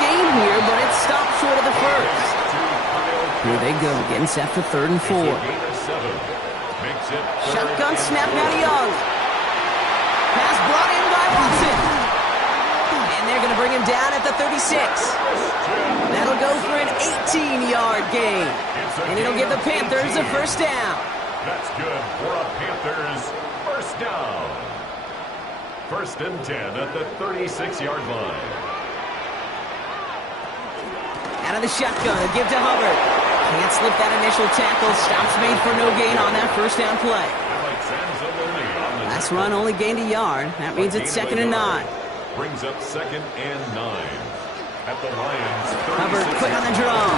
game here, but it stopped short of the first. Here they go, getting set for 3rd and 4. Shotgun snap now to Young. Pass brought in by Watson. And they're going to bring him down at the 36. That'll go for an 18-yard gain. And it'll give the Panthers a first down. That's good for a Panthers first down. 1st and 10 at the 36-yard line. Out of the shotgun, a give to Hubbard. Can't slip that initial tackle. Stops made for no gain on that first down play. Last run only gained a yard. That means it's 2nd and 9. Brings up 2nd and 9. At the Lions. Hubbard quick on the draw.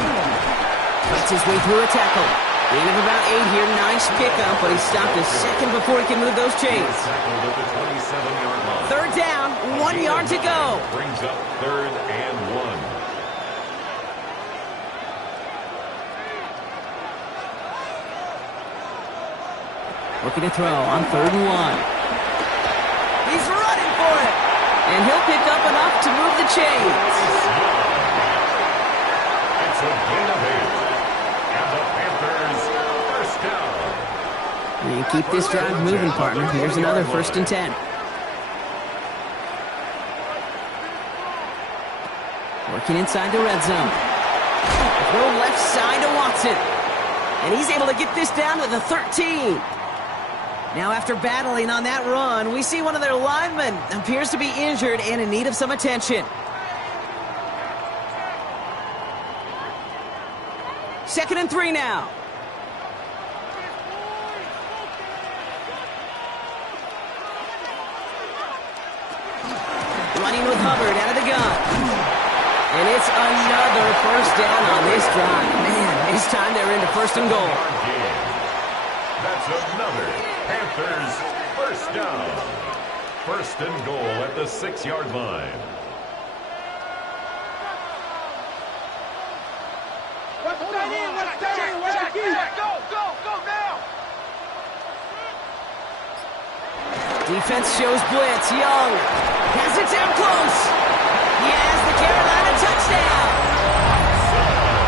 Fights his way through a tackle. Gain of about 8 here. Nice pickup, but he stopped a second before he can move those chains. 3rd down, 1 yard to go. Brings up 3rd and 1. Looking to throw on 3rd and 1. He's running for it. And he'll pick up enough to move the chains. It's a gain of 8. And the Panthers first down. And keep this drive moving, partner. Here's another 1st and 10. Working inside the red zone. Throw left side to Watson. And he's able to get this down to the 13. Now, after battling on that run, we see one of their linemen appears to be injured and in need of some attention. 2nd and 3 now. Running with Hubbard out of the gun. And it's another first down on this drive. Man, this time they're into 1st and goal. That's another Panthers first down. 1st and goal at the 6-yard line. Go now! Defense shows blitz. Young has it down close. He has the Carolina touchdown.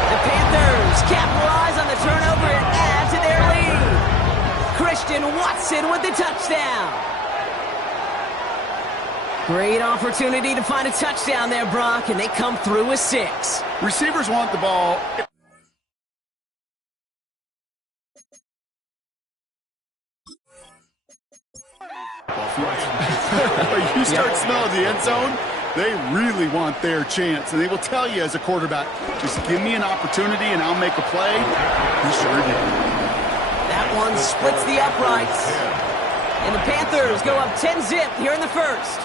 The Panthers capitalize on the turnover and add to their lead. Christian Watson with the touchdown. Great opportunity to find a touchdown there, Brock, and they come through with 6. Receivers want the ball. You start smelling the end zone, they really want their chance. And they will tell you as a quarterback, just give me an opportunity and I'll make a play. He sure did. That one splits the uprights. And the Panthers go up 10-zip here in the first.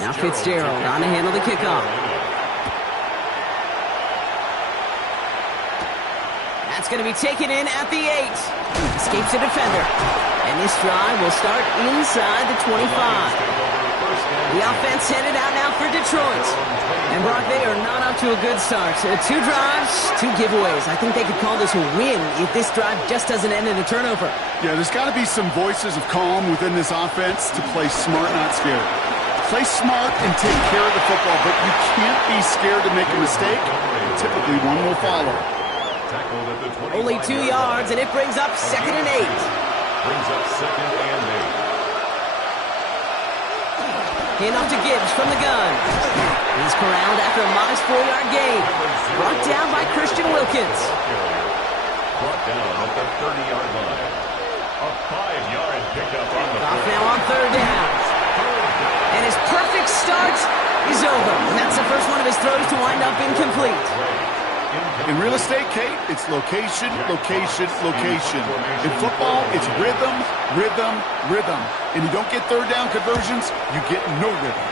Now Fitzgerald on to handle the kickoff. That's going to be taken in at the 8. Escapes the defender. And this drive will start inside the 25. The offense headed out now for Detroit. And Brock, they are not up to a good start. 2 drives, 2 giveaways. I think they could call this a win if this drive just doesn't end in a turnover. Yeah, there's got to be some voices of calm within this offense to play smart, not scared. Play smart and take care of the football, but you can't be scared to make a mistake. Typically, one will follow. Only 2 yards, and it brings up 2nd and 8. Brings up 2nd and 8. Hand off to Gibbs from the gun. He's corralled after a modest 4-yard gain. Brought down by Christian Wilkins. Brought down at the 30-yard line. A 5-yard pickup on the Off now on 3rd down. And his perfect start is over. And that's the first one of his throws to wind up incomplete. In real estate, Kate, it's location, location, location. In football, it's rhythm, rhythm, rhythm. And you don't get 3rd down conversions, you get no rhythm.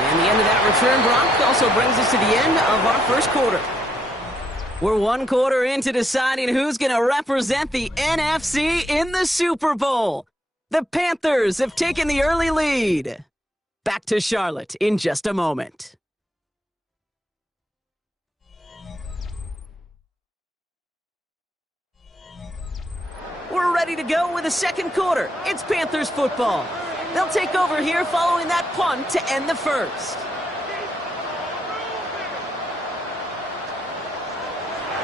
And the end of that return, Brock, also brings us to the end of our first quarter. We're 1 quarter into deciding who's going to represent the NFC in the Super Bowl. The Panthers have taken the early lead. Back to Charlotte in just a moment. we're ready to go with the second quarter. It's Panthers football. They'll take over here following that punt to end the first.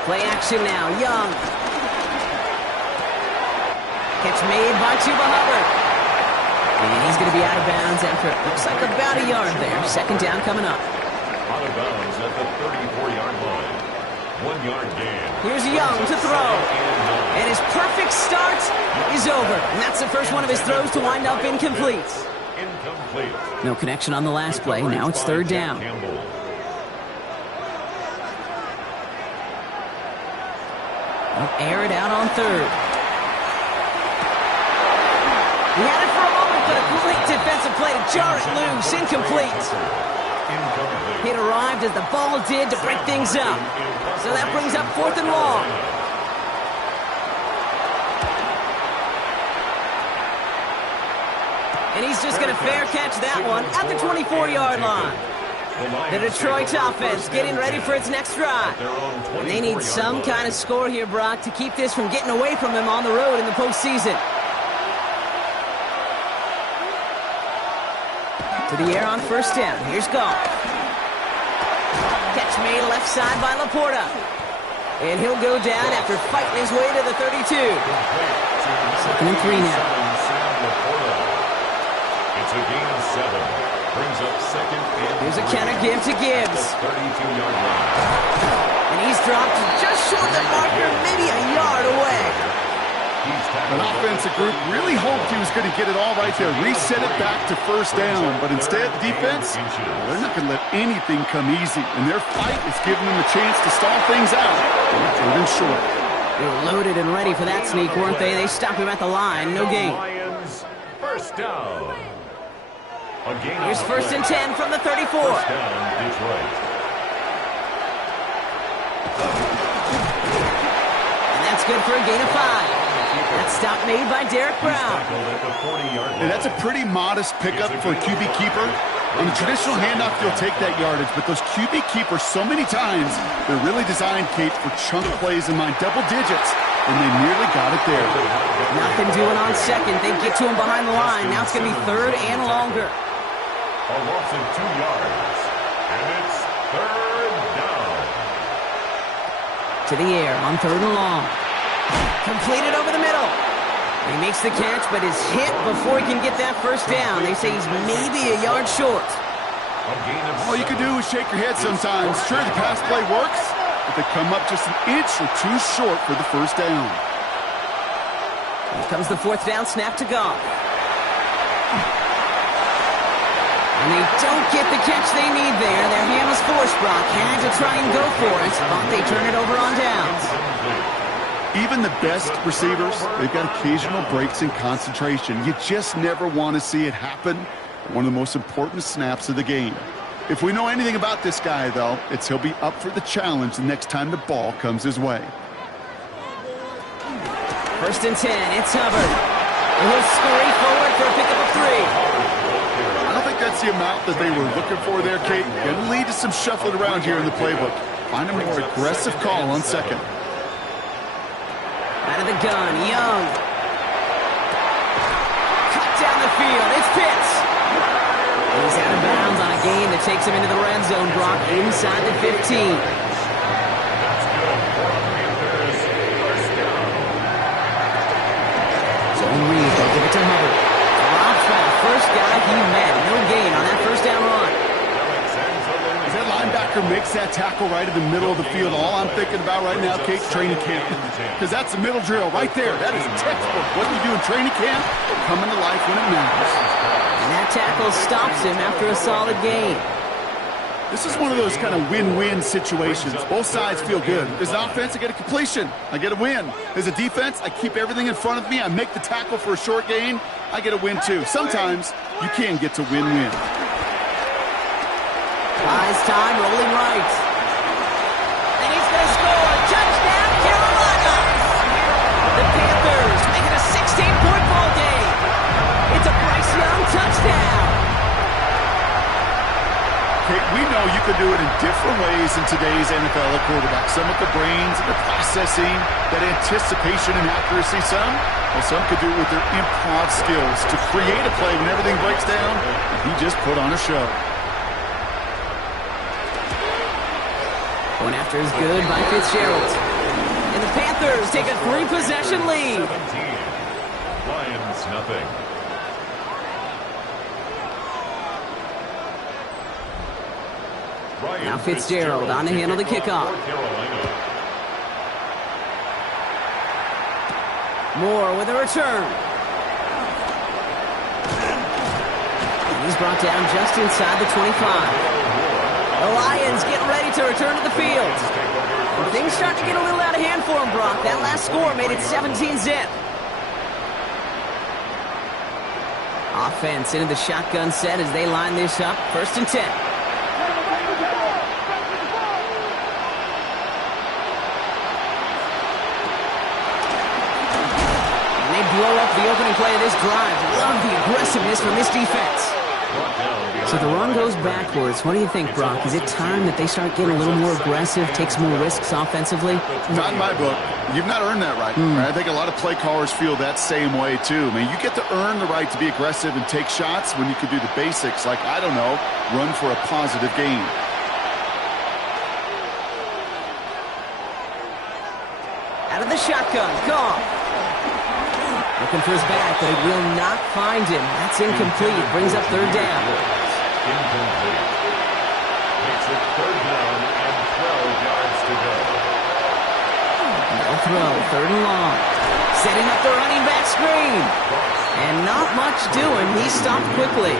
Play action now, Young. Catch made by Chuba Hubbard. And he's going to be out of bounds after it looks like about a yard there. Second down coming up. Out of bounds at the 34-yard line. 1 yard gain. Here's Young to throw. And his perfect start is over. And that's the first one of his throws to wind up incomplete. Incomplete. No connection on the last play. Now it's third down. Air it out on third. He had it for a moment, but a great defensive play to jar it loose. Incomplete. It arrived as the ball did to break things up. So that brings up 4th and long. And he's just going to fair catch that one at the 24-yard line. The Detroit offense getting ready for its next drive. And they need some kind of score here, Brock, to keep this from getting away from them on the road in the postseason. To the air on first down. Here's Goff. Catch made left side by Laporta. And he'll go down after fighting his way to the 32. 2nd and 3 now. It's a gain of 7. Brings up second and here's a counter give to Gibbs. 32-yard line. And he's dropped just short of the marker, maybe a yard away. An offensive group really hoped he was going to get it all right there, reset it back to first down. But instead, the defense, they're not going to let anything come easy. And their fight is giving them a chance to stall things out. They're in short. They were loaded and ready for that sneak, weren't they? They stopped him at the line. No gain. Lions, first down. Here's 1st and 10 from the 34. First down, Detroit. And that's good for a gain of 5. That stop made by Derek Brown. And that's a pretty modest pickup for a QB keeper. On a traditional handoff, you'll take that yardage, but those QB keepers, so many times, they're really designed, Kate, for chunk plays in my double digits, and they nearly got it there. Nothing doing on second. They get to him behind the line. Now it's going to be 3rd and longer. A loss of 2 yards, and it's 3rd down. To the air on 3rd and long. Completed over the middle. He makes the catch, but is hit before he can get that first down. They say he's maybe a yard short. All you can do is shake your head sometimes. Sure, the pass play works, but they come up just an inch or 2 short for the first down. Here comes the 4th down snap to Goff. And they don't get the catch they need there. Their hand was forced, Brock. Had to try and go for it, but they turn it over on downs. Even the best receivers, they've got occasional breaks in concentration. You just never want to see it happen at one of the most important snaps of the game. If we know anything about this guy, though, it's he'll be up for the challenge the next time the ball comes his way. 1st and 10, it's Hubbard. And he'll scurry forward for a pickup of 3. I don't think that's the amount that they were looking for there, Kate. Going to lead to some shuffling around here in the playbook. Find a more aggressive call on second. Out of the gun, Young. Cut down the field, it's Pitts. He's out of bounds on a gain that takes him into the red zone, Brock, inside the 15. Zone read, they'll give it to Hubbard. Drops by the first guy he met. No gain on that first down run. As that linebacker makes that tackle right in the middle of the field, all I'm thinking about right now, Kate, training camp. Because that's the middle drill right there. That is textbook. What you do in training camp, coming to life when it matters. And that tackle stops him after a solid gain. This is one of those kind of win-win situations. Both sides feel good. As an offense, I get a completion. I get a win. As a defense, I keep everything in front of me. I make the tackle for a short gain. I get a win, too. Sometimes, you can get to win-win. Buys time, rolling right. And he's going to score. Touchdown, Carolina! The Panthers make it a 16-point ball game. It's a Bryce Young touchdown. Kate, we know you can can do it in different ways in today's NFL at quarterback. Some with the brains and the processing, that anticipation and accuracy. Some could do it with their improv skills to create a play when everything breaks down. And he just put on a show. Going after is good by Fitzgerald. And the Panthers take a 3-possession lead. 17. Lions nothing. Now Fitzgerald on to handle the kickoff. Moore with a return. He's brought down just inside the 25. The Lions getting ready to return to the field. And things starting to get a little out of hand for him, Brock. That last score made it 17-zip. Offense into the shotgun set as they line this up. 1st and 10. Blow up the opening play of this drive. Love the aggressiveness from this defense. So the run goes backwards. What do you think, Brock? Is it time that they start getting a little more aggressive, take some more risks offensively? Not in my book. You've not earned that right. I think a lot of play callers feel that same way, too. I mean, you get to earn the right to be aggressive and take shots when you could do the basics, like, I don't know, run for a positive gain. Out of the shotgun, Goff. Looking for his back, but it will not find him. That's incomplete. Brings up 3rd down. Incomplete. Makes it 3rd down and 12 yards to go. No throw, 3rd and long. Setting up the running back screen. And not much doing. He stopped quickly.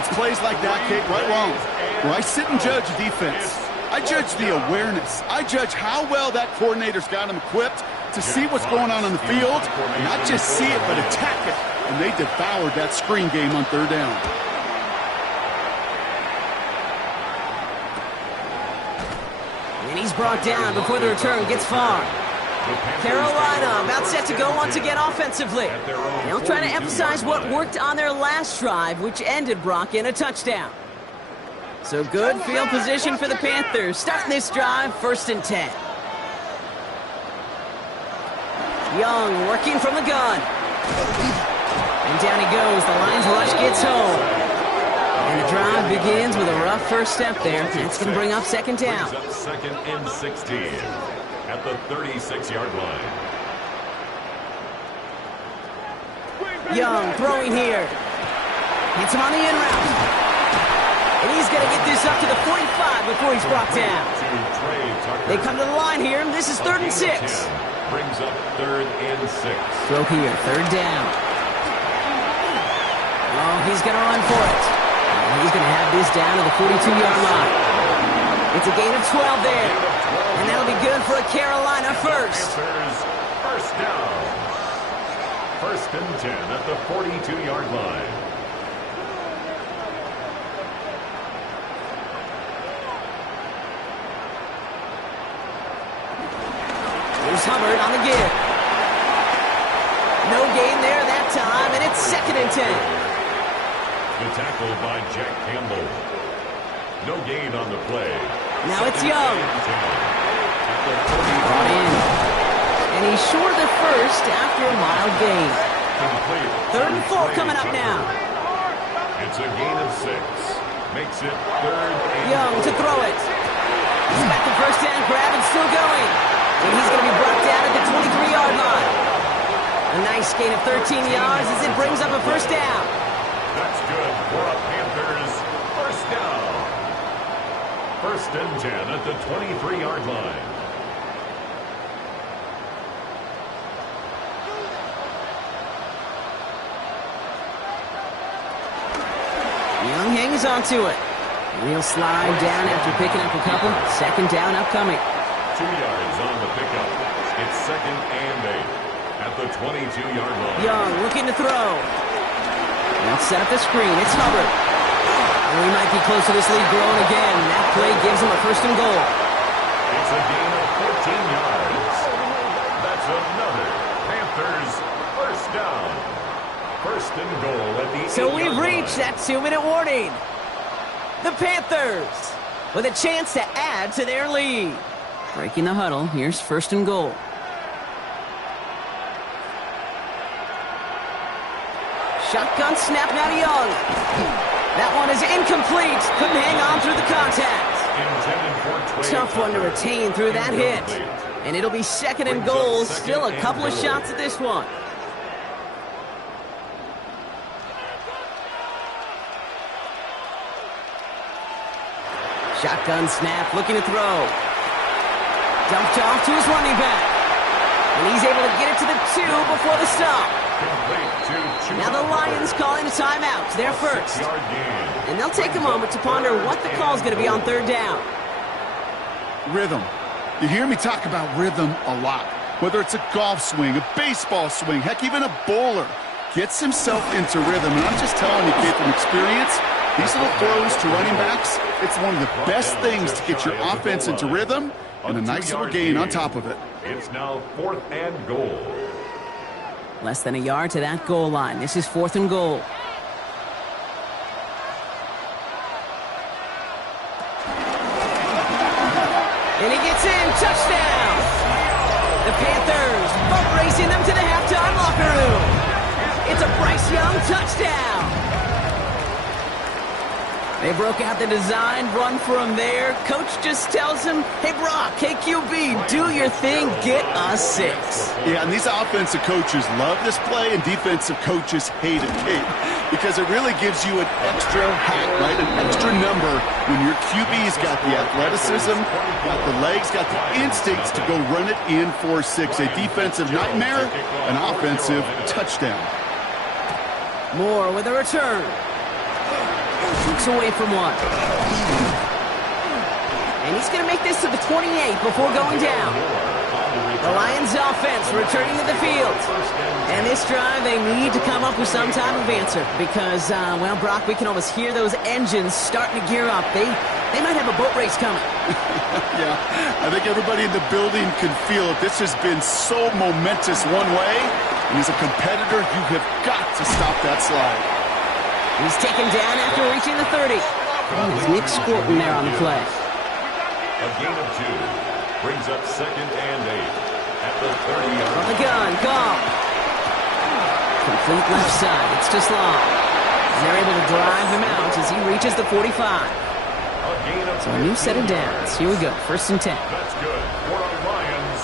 It's plays like that, Kate, right wrong. Where I sit and judge defense. I judge the awareness. I judge how well that coordinator's got him equipped to see what's going on the field, and not just see it, but attack it. And they devoured that screen game on 3rd down. And he's brought down before the return gets far. Carolina about set to go once again offensively. They'll try to emphasize what worked on their last drive, which ended, Brock, in a touchdown. So good field position for the Panthers. Starting this drive, 1st and 10. Young working from the gun. And down he goes. The Lions rush gets home. And the drive begins with a rough first step there. That's going to bring up 2nd down. Brings up 2nd and 16 at the 36-yard line. Young throwing here. Hits him on the in route. And he's going to get this up to the 45 before he's brought down. They come to the line here. This is 3rd and 6. Brings up 3rd and 6. Throw here, 3rd down. Oh, he's going to run for it. And he's going to have this down to the 42-yard line. It's a gain of 12 there. And that'll be good for a Carolina first. First down. 1st and 10 at the 42-yard line. Here's Hubbard on the give. No gain there that time, and it's 2nd and 10. The tackle by Jack Campbell. No gain on the play. Now it's Young. Brought in. And he's short of the first after a mild gain. Complete. 3rd and 4 coming up now. It's a gain of 6. Makes it 3rd and Young to throw it. He's got the 1st down grab and still going. And he's going to be brought down at the 23-yard line. A nice gain of 13 yards as it brings up a 1st down. That's good for a Panthers 1st down. 1st and 10 at the 23-yard line. Young hangs on to it. And he'll slide down after picking up a couple. 2nd down upcoming. 2 yards on the pickup. It's 2nd and 8 at the 22-yard line. Young looking to throw. Now set up the screen. It's Hubbard. And we might be close to this lead growing again. That play gives him a 1st and goal. It's a gain of 14 yards. That's another Panthers 1st down. 1st and goal at the 8-yard line. So we've reached that 2-minute warning. The Panthers with a chance to add to their lead. Breaking the huddle, here's 1st and goal. Shotgun snap now to Young. That one is incomplete. Couldn't hang on through the contact. Tough one to retain through that hit. And it'll be 2nd and goal. Still a couple of shots at this one. Shotgun snap, looking to throw. Dumped off to his running back. And he's able to get it to the 2 before the stop. Now the Lions calling a timeout. They're first. And they'll take a moment to ponder what the call is going to be on 3rd down. Rhythm. You hear me talk about rhythm a lot. Whether it's a golf swing, a baseball swing, heck, even a bowler gets himself into rhythm. And I'm just telling you, kid, from experience, these little throws to running backs, it's one of the best things to get your offense into rhythm and a nice little gain on top of it. It's now 4th and goal. Less than a yard to that goal line. This is 4th and goal. And he gets in. Touchdown! The Panthers boat racing them to the halftime locker room. It's a Bryce Young touchdown. They broke out the design, run for him there. Coach just tells him, hey, Brock, hey, QB, do your thing, get us 6. Yeah, and these offensive coaches love this play, and defensive coaches hate it, Kate, because it really gives you an extra hack, right, an extra number when your QB's got the athleticism, got the legs, got the instincts to go run it in for 6. A defensive nightmare, an offensive touchdown. Moore with a return. Shoots away from one. And he's going to make this to the 28 before going down. The Lions offense returning to the field. And this drive, they need to come up with some type of answer because, well, Brock, we can almost hear those engines starting to gear up. They might have a boat race coming. Yeah, I think everybody in the building can feel it. This has been so momentous one way. And as a competitor, you have got to stop that slide. He's taken down after reaching the 30. There's Nick Scorton there on the play. A gain of 2 brings up 2nd and 8 at the 30-yard line. From the gun, Goff. Complete left side. It's just long. And they're able to drive him out as he reaches the 45. So a new set of downs. Here we go. 1st and 10. That's good for the Lions.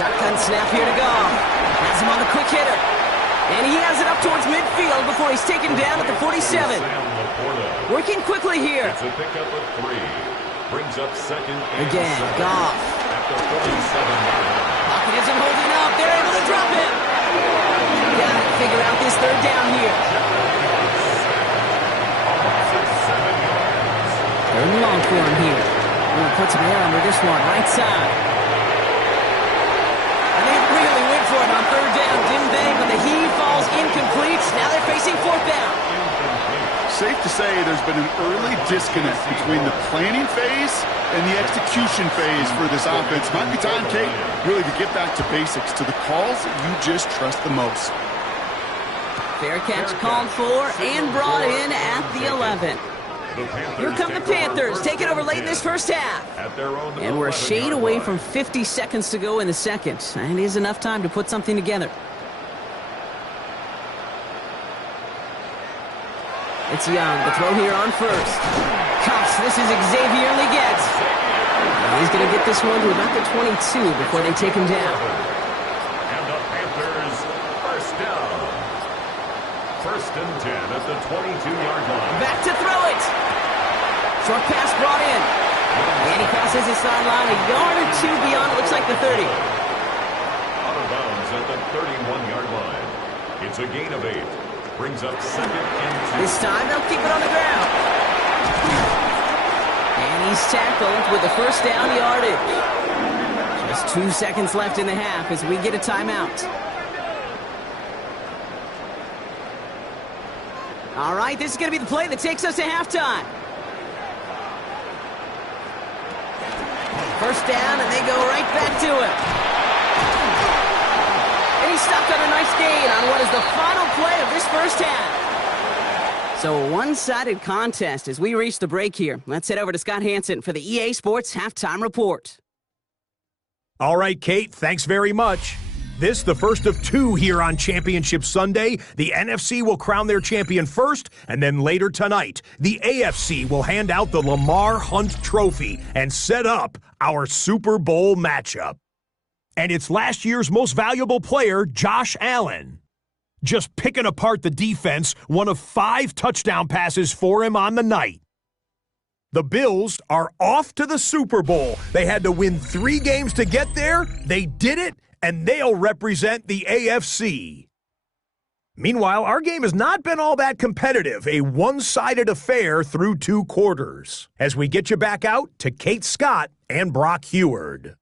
Shotgun snap here to Goff. Has him on the quick hitter. And he has it up towards midfield before he's taken down at the 47. Working quickly here. It's a pickup of 3. Brings up 2nd and again, 7 Goff. at the 47-yard line. Pocket isn't holding up. They're able to drop him. Got to figure out this 3rd down here. 3rd and long for him here. We're going to put some air under this one. Right side. And they really went for it on 3rd down, didn't they? But the heave falls incomplete. Now they're facing 4th down. Safe to say there's been an early disconnect between the planning phase and the execution phase for this offense. Might be time, Kate, really to get back to basics, to the calls that you just trust the most. Fair catch called for and brought in at the 11. Here come the Panthers, taking over late in this first half. And we're a shade away from 50 seconds to go in the second. And it is enough time to put something together. It's Young, the throw here on 1st. Cuffs, this is Xavier Leggett. He's going to get this one to about the 22 before they take him down. And the Panthers, 1st down. 1st and 10 at the 22-yard line. Back to throw it. Short pass brought in. And he passes his sideline a yard or 2 beyond, it looks like the 30. Out of bounds at the 31-yard line. It's a gain of 8. Brings up 2nd and 2. This time they'll keep it on the ground. And he's tackled with the 1st down yardage. Just 2 seconds left in the half as we get a timeout. All right, this is going to be the play that takes us to halftime. 1st down, and they go right back to it. And he stopped on a nice gain on what is the final play of this first half. So a one-sided contest as we reach the break here. Let's head over to Scott Hansen for the EA Sports Halftime Report. All right, Kate, thanks very much. This, the first of two here on Championship Sunday. The NFC will crown their champion first, and then later tonight, the AFC will hand out the Lamar Hunt Trophy and set up our Super Bowl matchup. And it's last year's most valuable player, Josh Allen. Just picking apart the defense, one of 5 touchdown passes for him on the night. The Bills are off to the Super Bowl. They had to win 3 games to get there. They did it, and they'll represent the AFC. Meanwhile, our game has not been all that competitive, a one-sided affair through 2 quarters. As we get you back out to Kate Scott and Brock Heward.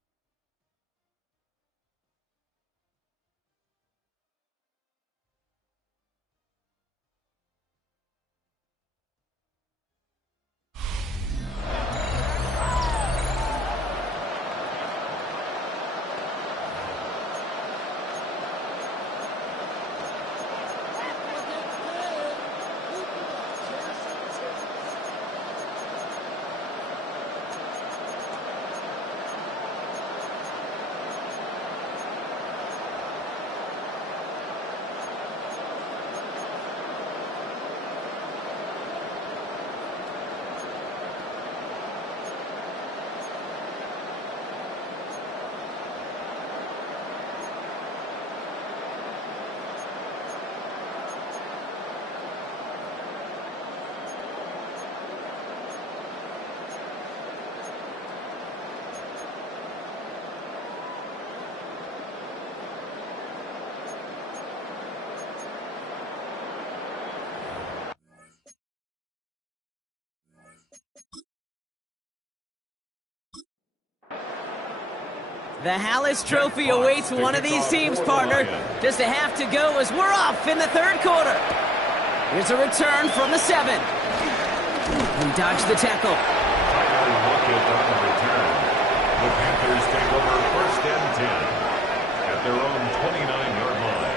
The Hallis Trophy awaits one of these teams, partner. Just a half to go as we're off in the 3rd quarter. Here's a return from the 7. He dodged the tackle. The Panthers take over 1st and 10 at their own 29-yard line.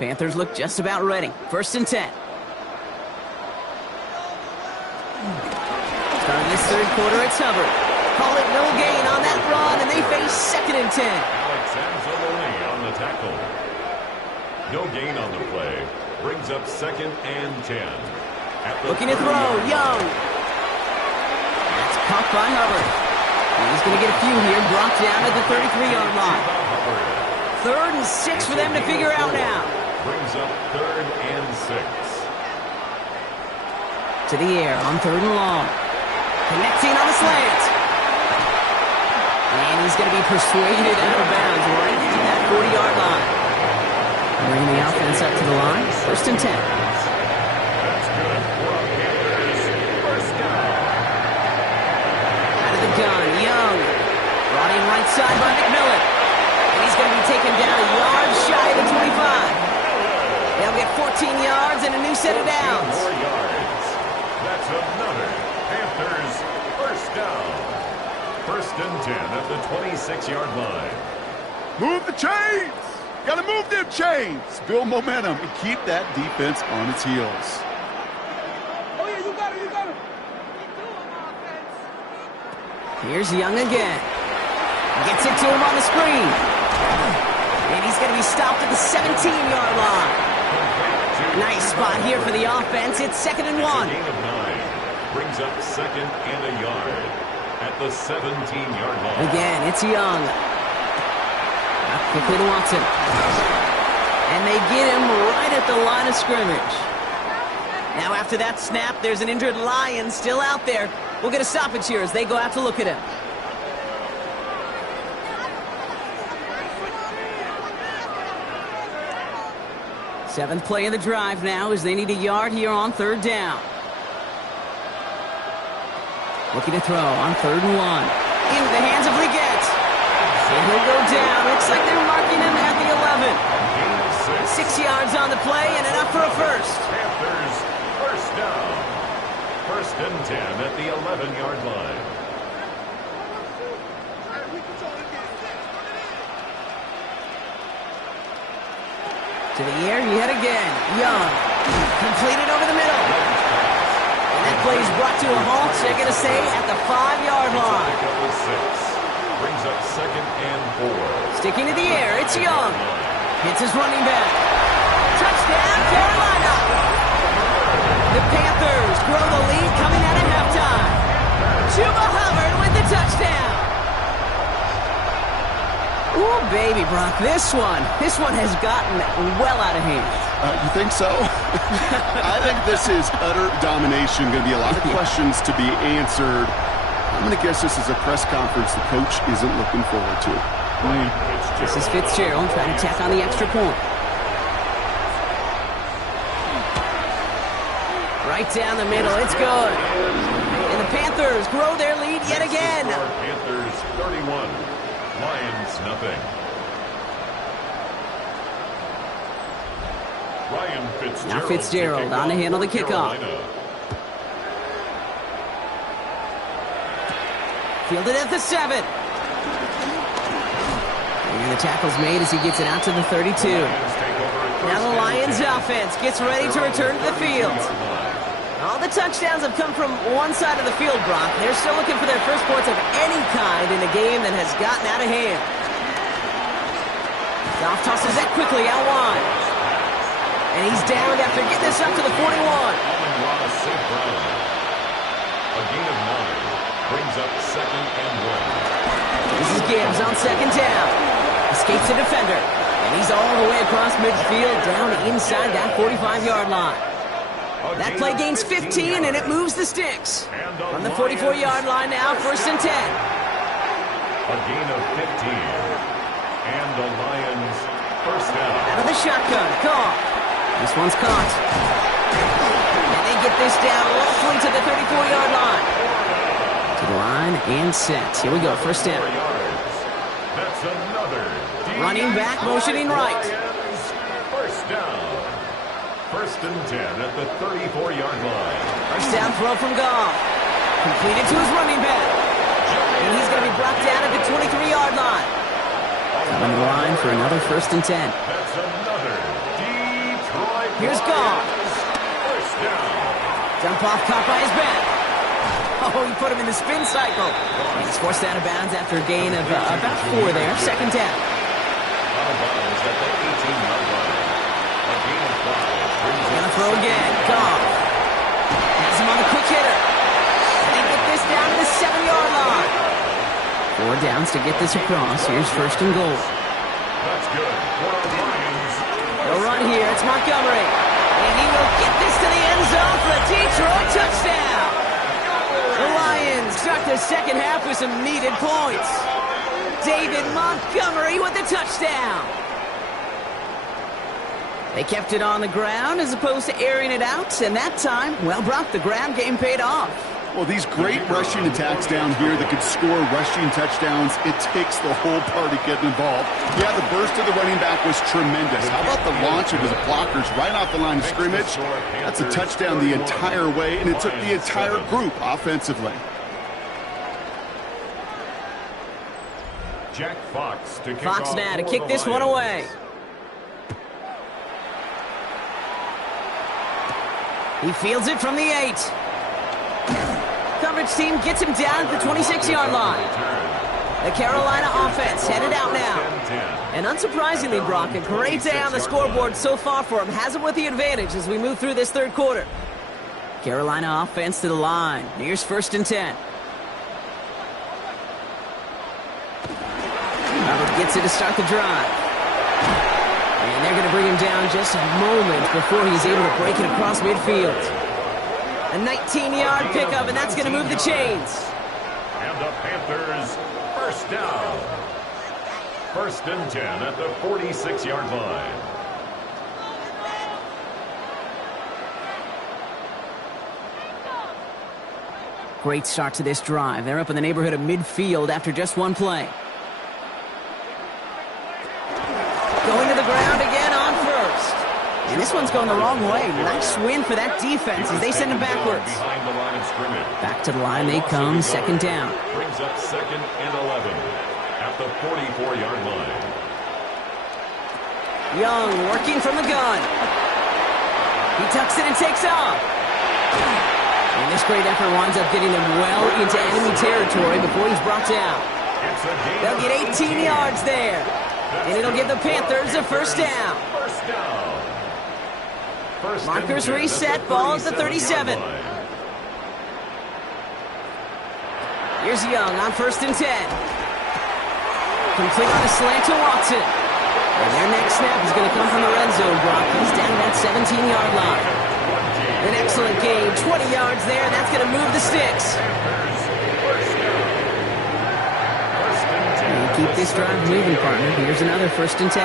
Panthers look just about ready. 1st and 10. Starting this 3rd quarter, it's Hubbard. Call it no gain on that run, and they face 2nd and 10. Alex Anzalone on the tackle. No gain on the play. Brings up 2nd and 10. Looking to throw, Young. That's caught by Hubbard. He's going to get a few here, brought down at the 33-yard line. 3rd and 6 for them to figure out now. Brings up 3rd and 6. To the air on 3rd and long. Connecting on the slant. And he's going to be persuaded out of bounds right at that 40-yard line. Bringing the offense up to the line. 1st and 10. That's good for a Panthers 1st down. Out of the gun, Young. Brought in right side by McMillan. And he's going to be taken down a yard shy of the 25. They'll get 14 yards and a new set of downs. 4 yards. That's another Panthers 1st down. 1st and 10 at the 26-yard line. Move the chains! Gotta move them chains! Build momentum and keep that defense on its heels. Oh, yeah, you got it, you got it. Here's Young again. Gets it to him on the screen. And he's going to be stopped at the 17-yard line. Nice spot here for the offense. It's 2nd and 1. Gain of 9. Brings up 2nd and a yard at the 17-yard line. Again, it's Young. Back quickly to Watson. And they get him right at the line of scrimmage. Now after that snap, there's an injured Lion still out there. We'll get a stoppage here as they go out to look at him. Seventh play of the drive now as they need a yard here on 3rd down. Looking to throw on 3rd and 1. Into the hands of Leggett. And he'll go down. Looks like they're marking him at the 11. 6 yards on the play and enough for a first. Panthers 1st down. First and 10 at the 11-yard line. To the air yet again. Young. Completed over the middle. And that play is brought to a halt. They're going to say at the 5-yard line. Pick up with 6. Brings up second and 4. Sticking to the air. It's Young. Hits his running back. Touchdown, Carolina. The Panthers grow the lead coming out of halftime. Chuba Hubbard with the touchdown. Ooh, baby, Brock, this one has gotten well out of hand. You think so? I think this is utter domination. Going to be a lot of questions to be answered. I'm going to guess this is a press conference the coach isn't looking forward to. This is Fitzgerald trying to tack on the extra point. Right down the middle, it's good. And the Panthers grow their lead yet again. Panthers 31. Lions nothing. Ryan Fitzgerald. Now Fitzgerald on to handle the kickoff. Fielded at the 7. And the tackle's made as he gets it out to the 32. Now the Lions offense gets ready to return to the field. All the touchdowns have come from one side of the field, Brock. They're still looking for their first points of any kind in a game that has gotten out of hand. Goff tosses that quickly out wide. And he's down after getting this up to the 41. A gain of 9 brings up second and 1. This is Gibbs on second down. Escapes a defender. And he's all the way across midfield down inside that 45-yard line. That play gains 15, and it moves the sticks. From the 44-yard line now, first and 10. A gain of 15. And the Lions first down. Out of the shotgun, call. This one's caught. And they get this down roughly to the 34-yard line. To the line and set. Here we go, first down. That's another running back motioning right. First down. First and 10 at the 34-yard line. First down throw from Goff. Completed to his running back. And he's going to be brought down at the 23-yard line. On the line for another first and 10. That's another Detroit. Here's Goff. First down. Dump off caught by his back. Oh, he put him in the spin cycle. And he's forced out of bounds after a gain of about 4 there. Second down. Out of bounds at the 18-yard line. A gain of 5. He's going to throw again. Goff. Has him on the quick hitter. And they get this down to the 7-yard line. 4 downs to get this across. Here's first and goal. That's good. For the Lions. They'll run here. It's Montgomery. And he will get this to the end zone for a Detroit touchdown. The Lions start the second half with some needed points. David Montgomery with the touchdown. They kept it on the ground as opposed to airing it out, and that time, well, Brock, the ground game paid off. Well, these great rushing attacks down here that could score rushing touchdowns, it takes the whole party getting involved. Yeah, the burst of the running back was tremendous. How about the launch of his blockers right off the line of scrimmage? That's a touchdown the entire way, and it took the entire group offensively. Jack Fox to kick Fox off now to for kick the this one Lions. away. He fields it from the 8. Coverage team gets him down at the 26-yard line. The Carolina offense headed out now. And unsurprisingly, Brock, a great day on the scoreboard so far for him. Has him with the advantage as we move through this third quarter. Carolina offense to the line. Here's first and 10. Robert gets it to start the drive. And they're going to bring him down just a moment before he's able to break it across midfield. A 19-yard pickup, and that's going to move the chains. And the Panthers first down. First and 10 at the 46-yard line. Great start to this drive. They're up in the neighborhood of midfield after just one play. Going to the ground again on first. And this one's going the wrong way. Nice win for that defense as they send him backwards. Back to the line they come, second down. Brings up 2nd and 11 at the 44-yard line. Young working from the gun. He tucks it and takes off. And this great effort winds up getting them well into enemy territory before he's brought down. They'll get 18 yards there. And it'll give the Panthers a first down. Markers reset, ball at the 37. Here's Young on 1st and 10. Complete on a slant to Watson. And their next snap is going to come from the red zone, Brock. He's down that 17-yard line. An excellent gain, 20 yards there, and that's going to move the sticks. And keep this drive moving, partner. Here's another 1st and 10.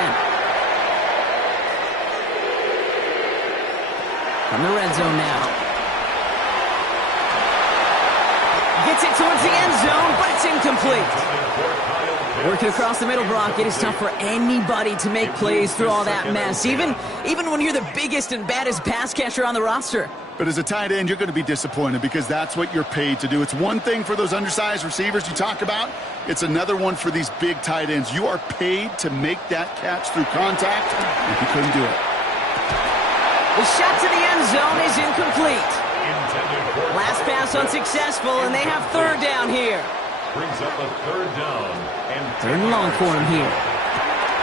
From the red zone now. Gets it towards the end zone, but it's incomplete. Working across the middle, Brock, it is tough for anybody to make plays through all that mess, even when you're the biggest and baddest pass catcher on the roster. But as a tight end, you're going to be disappointed because that's what you're paid to do. It's one thing for those undersized receivers you talk about. It's another one for these big tight ends. You are paid to make that catch through contact, and he couldn't do it. The shot to the end zone is incomplete. Last pass unsuccessful, and they have 3rd down here. Brings up a 3rd down. And 3rd and long for him here.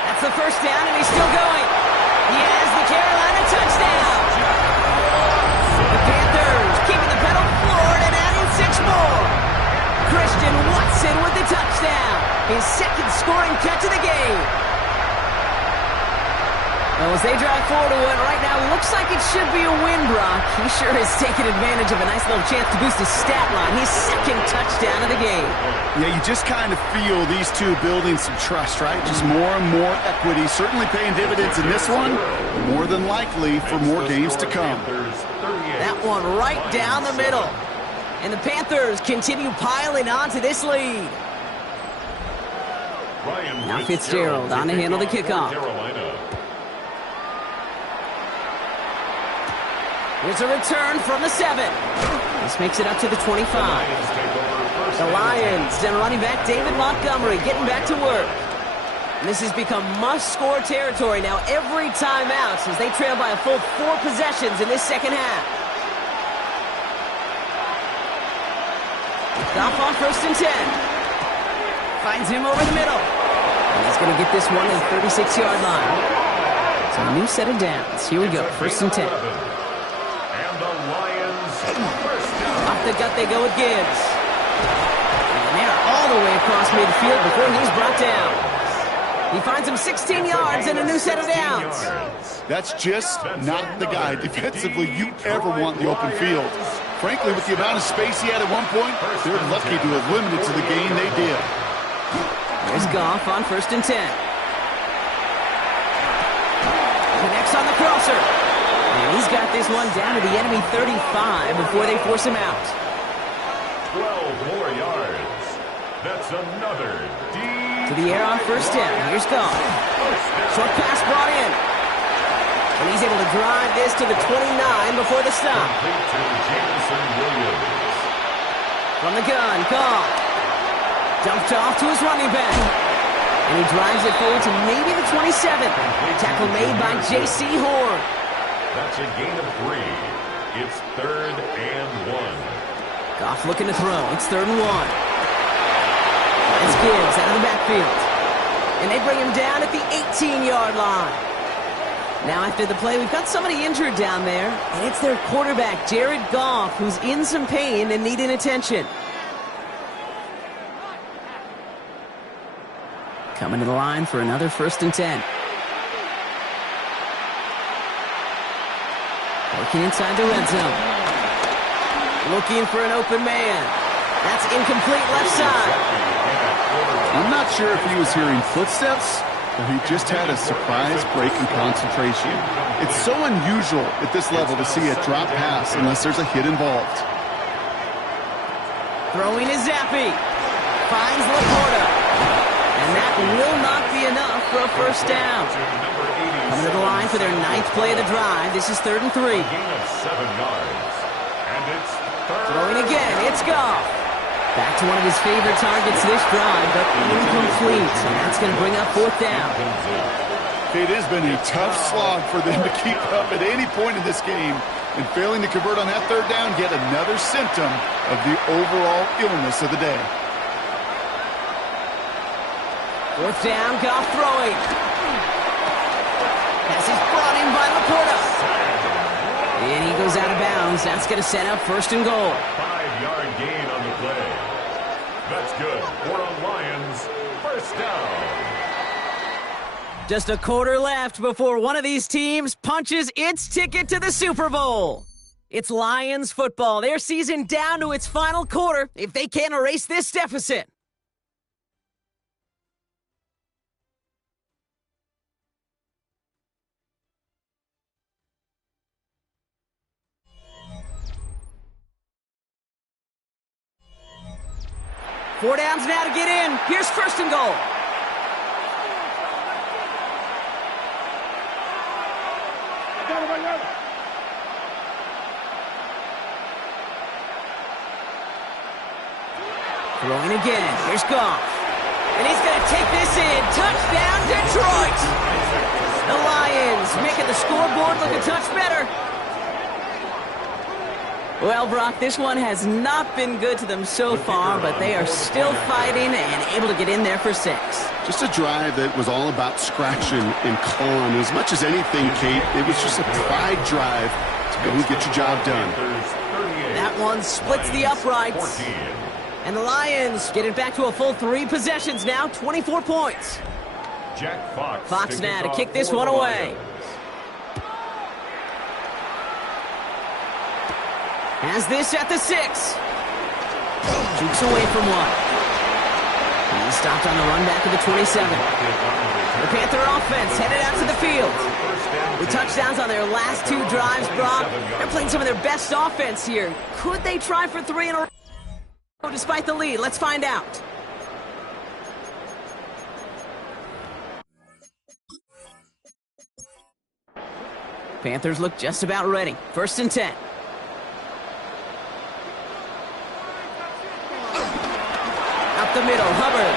That's the first down, and he's still going. He has the Carolina touchdown. The Panthers keeping the pedal forward and adding 6 more. Christian Watson with the touchdown. His 2nd scoring catch of the game. Well, as they drive forward to win right now, looks like it should be a win, Brock. He sure has taken advantage of a nice little chance to boost his stat line. His 2nd touchdown of the game. Yeah, you just kind of feel these two building some trust, right? Just more and more equity. Certainly paying dividends in this one. More than likely for more games to come. That one right down the middle. And the Panthers continue piling on to this lead. Now Fitzgerald on to handle the kickoff. Here's a return from the 7. This makes it up to the 25. The Lions send running back David Montgomery getting back to work. And this has become must-score territory now every time out as they trail by a full 4 possessions in this second half. Goff on 1st and 10. Finds him over the middle. And he's going to get this one at the 36-yard line. So a new set of downs. Here we go, 1st and 10. Off the gut they go with Gibbs. And they're all the way across midfield before he's brought down. He finds him 16 yards and a new set of downs. That's just not the guy defensively you ever want in the open field. Frankly, with the amount of space he had at one point, they're lucky to have limited to the gain they did. There's Goff on 1st and 10. Connects on the crosser. And he's got this one down to the enemy 35 before they force him out. 12 more yards. That's another to the air on 1st down. Here's Goff. Short pass brought in. And he's able to drive this to the 29 before the stop. From the gun, Goff. Dumped off to his running back. And he drives it forward to maybe the 27. Tackle made by J.C. Horn. That's a gain of 3. It's 3rd and 1. Goff looking to throw. It's 3rd and 1. It's Gibbs out of the backfield. And they bring him down at the 18-yard line. Now after the play, we've got somebody injured down there. And it's their quarterback, Jared Goff, who's in some pain and needing attention. Coming to the line for another 1st and 10. Working inside the red zone. Looking for an open man. That's incomplete left side. I'm not sure if he was hearing footsteps or he just had a surprise break in concentration. It's so unusual at this level to see a drop pass unless there's a hit involved. Throwing is Zappi. Finds Laporta. And that will not be enough for a first down. Number 88. Coming to the line for their 9th play of the drive. This is 3rd and 3. A gain of 7 yards. And it's third. Throwing again. It's Goff. Back to one of his favorite targets this drive, but incomplete. And that's going to bring up 4th down. It has been a tough slog for them to keep up at any point in this game. And failing to convert on that 3rd down, yet another symptom of the overall illness of the day. 4th down, Goff throwing. Pass is brought in by Laporta. And he goes out of bounds. That's going to set up 1st and goal. 5-yard gain on the play. That's good for a Lions 1st down. Just a quarter left before one of these teams punches its ticket to the Super Bowl. It's Lions football. Their season down to its final quarter if they can't erase this deficit. Four downs now to get in. Here's 1st and goal. Throwing again. Here's Goff. And he's going to take this in. Touchdown, Detroit! The Lions making the scoreboard look a touch better. Well, Brock, this one has not been good to them so far, but they are still fighting and able to get in there for 6. Just a drive that was all about scratching and clawing. As much as anything, Kate, it was just a pride drive to go and get your job done. That one splits the uprights. And the Lions get it back to a full 3 possessions now, 24 points. Jack Fox now to kick this one away. Has this at the 6. Jukes away from 1. He's stopped on the run back of the 27. The Panther offense headed out to the field. With touchdowns on their last 2 drives, Brock, they're playing some of their best offense here. Could they try for 3 in a row despite the lead? Let's find out. Panthers look just about ready. 1st and 10. Up the middle, Hubbard.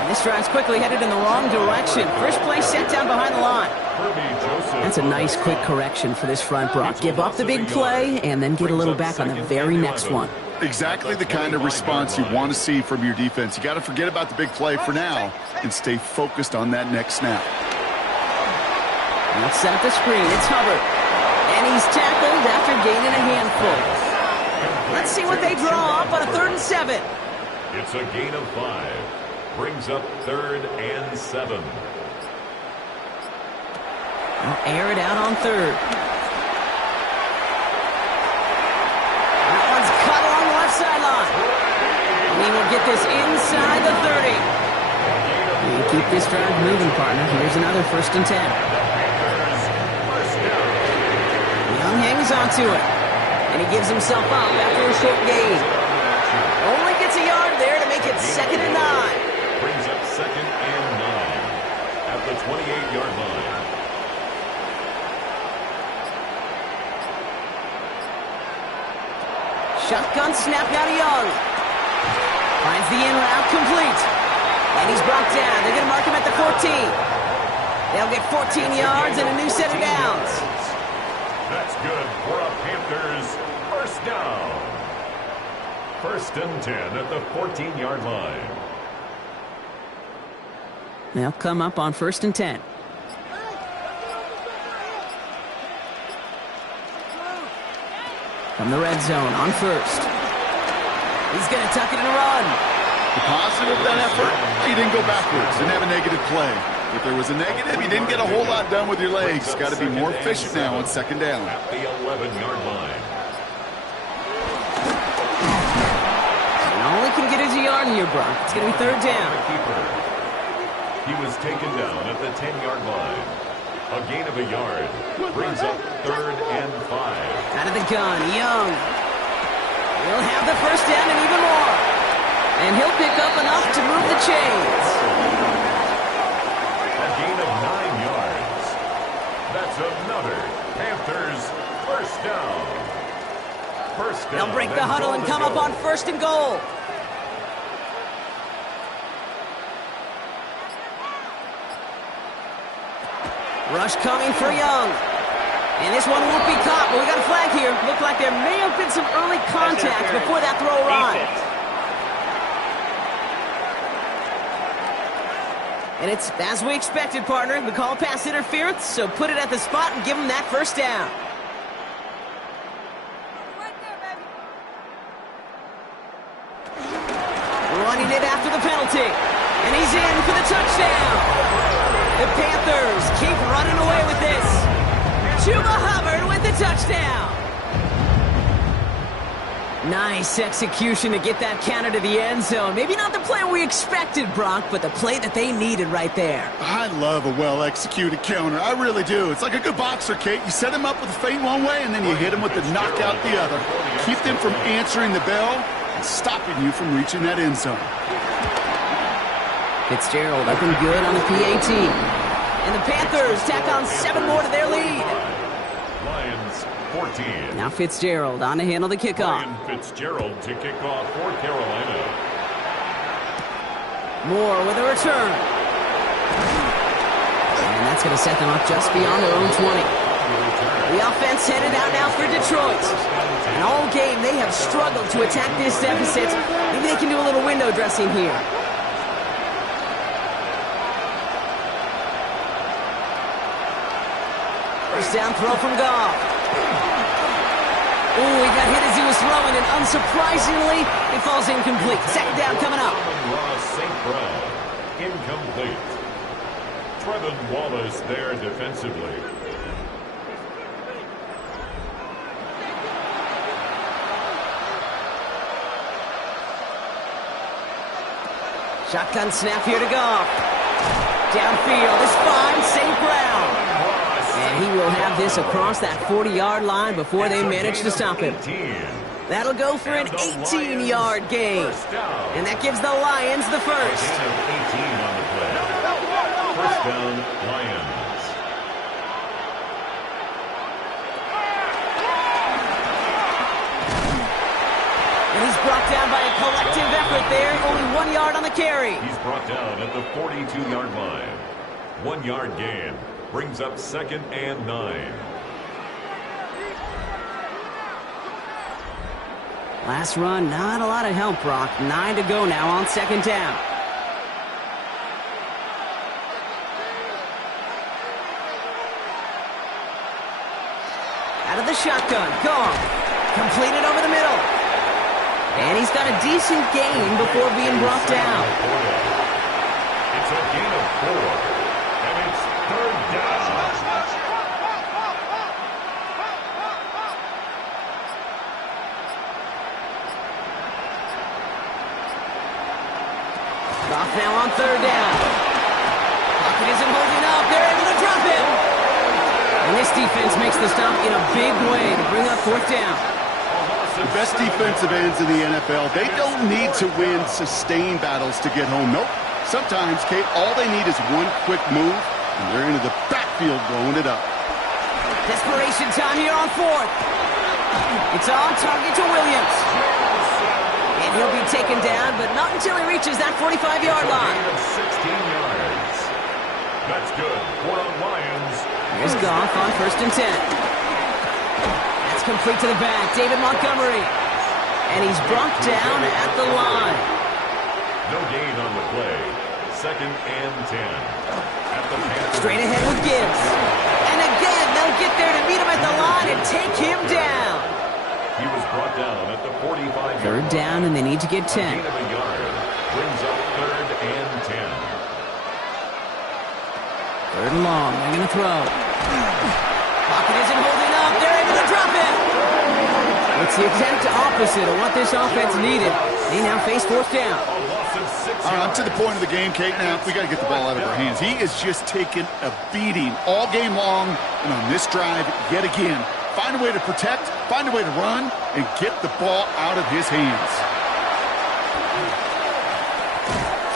And this drive's quickly headed in the wrong direction. First play set down behind the line. That's a nice quick correction for this front, Brock. Give up the big play and then get a little back on the very next one. Exactly the kind of response you want to see from your defense. You got to forget about the big play for now and stay focused on that next snap. Let's set up the screen. It's Hubbard. And he's tackled after gaining a handful. Let's see what they draw up on a 3rd and 7. It's a gain of 5. Brings up 3rd and 7. They'll air it out on 3rd. That one's cut along the left sideline. And he will get this inside the 30. You keep this drive moving, partner. Here's another 1st and 10. Young hangs onto it. And he gives himself up after a short gain. Only gets a yard there to make it 2nd and 9. Brings up 2nd and 9 at the 28-yard line. Shotgun snap now to Young. Finds the in route complete. And he's brought down. They're going to mark him at the 14. They'll get 14 yards and a new set of downs. That's good for a Panthers 1st down. 1st and 10 at the 14-yard line. They'll come up on 1st and 10. From the red zone on 1st. He's going to tuck it and run. The positive of that effort, he didn't go backwards, didn't have a negative play. If there was a negative, you didn't get a whole lot done with your legs. Got to be more efficient now on 2nd down. At the 11-yard line. All he can get is a yard here, Brock. It's going to be 3rd down. He was taken down at the 10-yard line. A gain of a yard. Brings up 3rd and 5. Out of the gun, Young. He'll have the 1st down and even more. And he'll pick up enough to move the chains. A gain of 9 yards. Panthers, first down. First down. They'll break the huddle and come up on 1st and goal. Rush coming for Young. And this one won't be caught, but we got a flag here. Looked like there may have been some early contact before that throw arrived. And it's as we expected, partner. We call pass interference, so put it at the spot and give them that first down. Running it after the penalty. And he's in for the touchdown. The Panthers keep running away with this. Chuba Hubbard with the touchdown. Nice execution to get that counter to the end zone. Maybe not the play we expected, Brock, but the play that they needed right there. I love a well-executed counter. I really do. It's like a good boxer, Kate. You set him up with a feint one way, and then you hit him with the knockout the other. Keep them from answering the bell and stopping you from reaching that end zone. Fitzgerald up and good on the PAT. And the Panthers tack on 7 more to their lead. Lions 14. Now Fitzgerald on to handle the kickoff. Ryan Fitzgerald to kick off for Carolina. Moore with a return. And that's going to set them up just beyond their own 20. The offense headed out now for Detroit. And all game they have struggled to attack this deficit. Maybe they can do a little window dressing here. First down throw from Goff. Ooh, he got hit as he was throwing, and unsurprisingly, it falls incomplete. Second down coming up. Ross St. Brown, incomplete. Trevin Wallace there defensively. Shotgun snap here to Goff. Downfield is fine, St. Brown. And he will have this across that 40-yard line before they manage to stop him. That'll go for an 18-yard gain. And that gives the Lions the first. 18 on the play. First down, Lions. And he's brought down by a collective effort there. Only 1 yard on the carry. He's brought down at the 42-yard line. 1 yard gain. Brings up 2nd and 9. Last run, not a lot of help, Brock. 9 to go now on 2nd down. Out of the shotgun, Goff. Completed over the middle. And he's got a decent gain before being brought down. It's a gain of 4. And it's 3rd down. Goff now on 3rd down. Pocket isn't holding up. They're able to drop him. And this defense makes the stop in a big way to bring up 4th down. The best defensive ends in the NFL, they don't need to win sustained battles to get home. Nope. Sometimes, Kate, all they need is one quick move, and they're into the backfield blowing it up. Desperation time here on 4th. It's on target to Williams. And he'll be taken down, but not until he reaches that 45-yard line. 16 yards. That's good for the Lions. Here's Goff on 1st and 10. That's complete to the back. David Montgomery. And he's brought down at the line. No gain on the play. 2nd and 10. At the Panthers. Straight ahead with Gibbs. And again, they'll get there to meet him at the line and take him down. He was brought down at the 45-yard 3rd down, and they need to get 10. Gain of a yard. Brings up 3rd and 10. 3rd and long. They're going to throw. Pocket isn't holding up. They're able to drop it. It's the exact opposite of what this offense needed. They now face 4th down. I'm to the point of the game, Kate, now. We got to get the ball out of our hands. He is just taking a beating all game long, and on this drive, yet again. Find a way to protect, find a way to run, and get the ball out of his hands.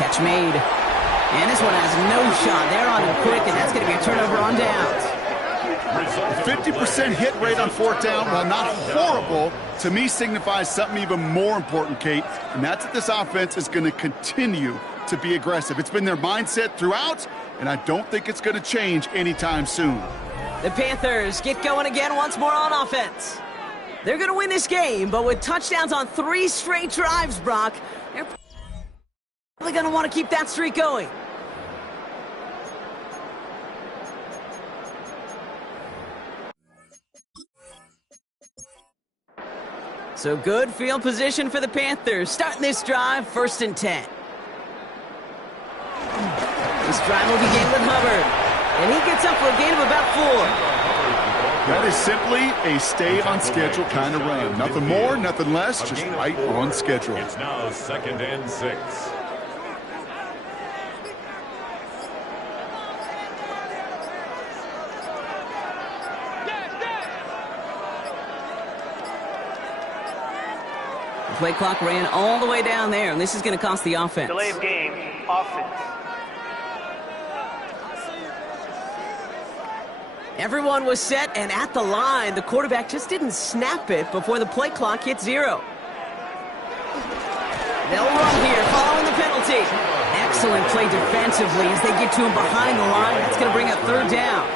Catch made. And this one has no shot. They're on him quick, and that's going to be a turnover on downs. 50% hit rate on fourth down, while not horrible, to me signifies something even more important, Kate, and that's that this offense is going to continue to be aggressive. It's been their mindset throughout, and I don't think it's going to change anytime soon. The Panthers get going again once more on offense. They're going to win this game, but with touchdowns on 3 straight drives, Brock, they're probably going to want to keep that streak going. So good field position for the Panthers. Starting this drive, 1st and 10. This drive will begin with Hubbard. And he gets up for a gain of about 4. That is simply a stay-on-schedule kind of run. Nothing more, nothing less, just right on schedule. It's now 2nd and 6. The play clock ran all the way down there, and this is going to cost the offense. Delay of game, offense. Everyone was set and at the line. The quarterback just didn't snap it before the play clock hit 0. They'll run here following the penalty. Excellent play defensively as they get to him behind the line. That's going to bring up 3rd down.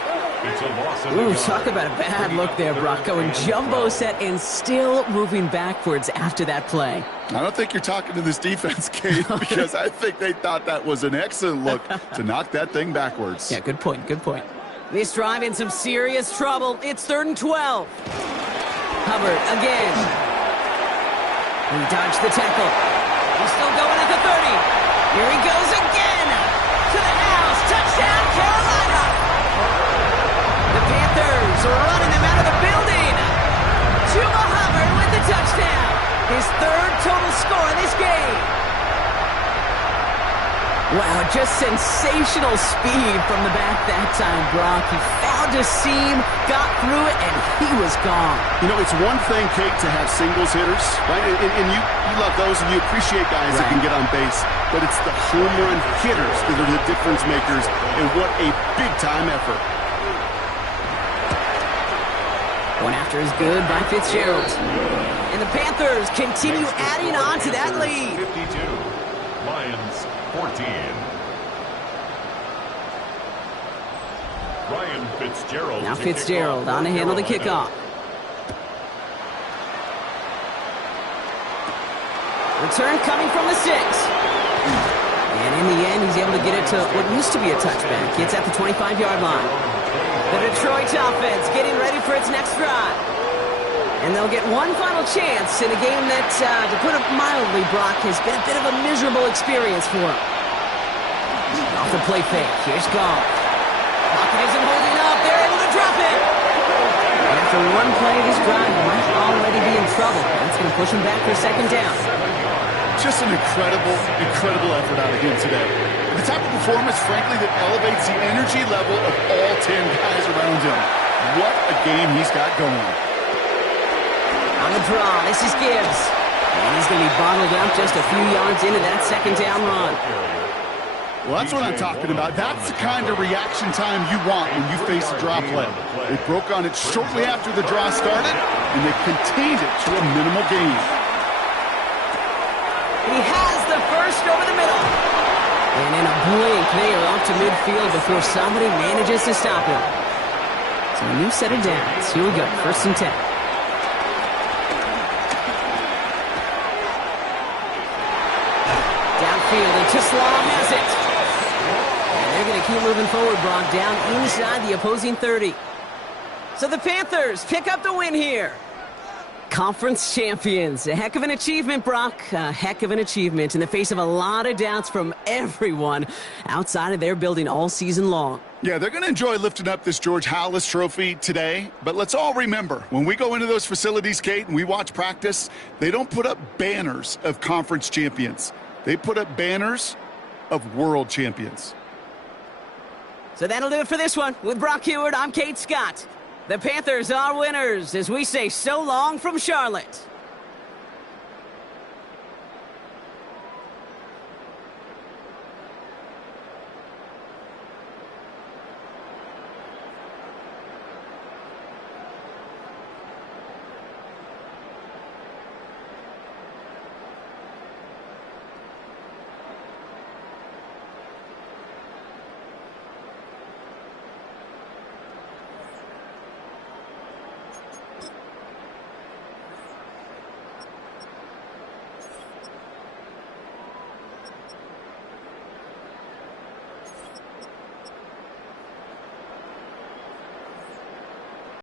Ooh, talk about a bad look there, Brock. Going jumbo set and still moving backwards after that play. I don't think you're talking to this defense, Kate, because I think they thought that was an excellent look to knock that thing backwards. Yeah, good point, good point. This drive in some serious trouble. It's 3rd and 12. Hubbard again. He dodged the tackle. He's still going at the 30. Here he goes again. To the house. Touchdown, Carolina. The Panthers are running them out of the building. Chuba Hubbard with the touchdown. His 3rd total score in this game. Wow, just sensational speed from the back that time, Brock. He found a seam, got through it, and he was gone. You know, it's one thing, Kate, to have singles hitters, right? And you love those, and you appreciate guys that can get on base. But it's the home run hitters that are the difference makers, and what a big-time effort. One after is good by Fitzgerald. And the Panthers continue adding on to that lead. 52. Lions 14. Ryan Fitzgerald. Now Fitzgerald on to handle the kickoff. Return coming from the 6. And in the end, he's able to get it to what used to be a touchback. It's at the 25-yard line. The Detroit offense getting ready for its next drive. And they'll get one final chance in a game that, to put it mildly, Brock, has been a bit of a miserable experience for him. Off the play fake. Here's Goff. Pocket isn't holding up. They're able to drop it. And after one play, this drive might already be in trouble. That's going to push him back for 2nd down. Just an incredible, incredible effort out of him today. The type of performance, frankly, that elevates the energy level of all 10 guys around him. What a game he's got going. On the draw, this is Gibbs. And he's going to be bottled up just a few yards into that 2nd down run. Well, that's what I'm talking about. That's the kind of reaction time you want when you face a draw play. They broke on it shortly after the draw started, and they contained it to a minimal gain. He has the first over the middle. And in a blink, they are off to midfield before somebody manages to stop him. So a new set of downs. Here we go, 1st and 10. Downfield, and Tislam has it. And they're going to keep moving forward, Brock, down inside the opposing 30. So the Panthers pick up the win here. Conference champions. A heck of an achievement, Brock. A heck of an achievement in the face of a lot of doubts from everyone outside of their building all season long. Yeah, they're going to enjoy lifting up this George Halas trophy today. But let's all remember, when we go into those facilities, Kate, and we watch practice, they don't put up banners of conference champions. They put up banners of world champions. So that'll do it for this one. With Brock Heward, I'm Kate Scott. The Panthers are winners as we say so long from Charlotte.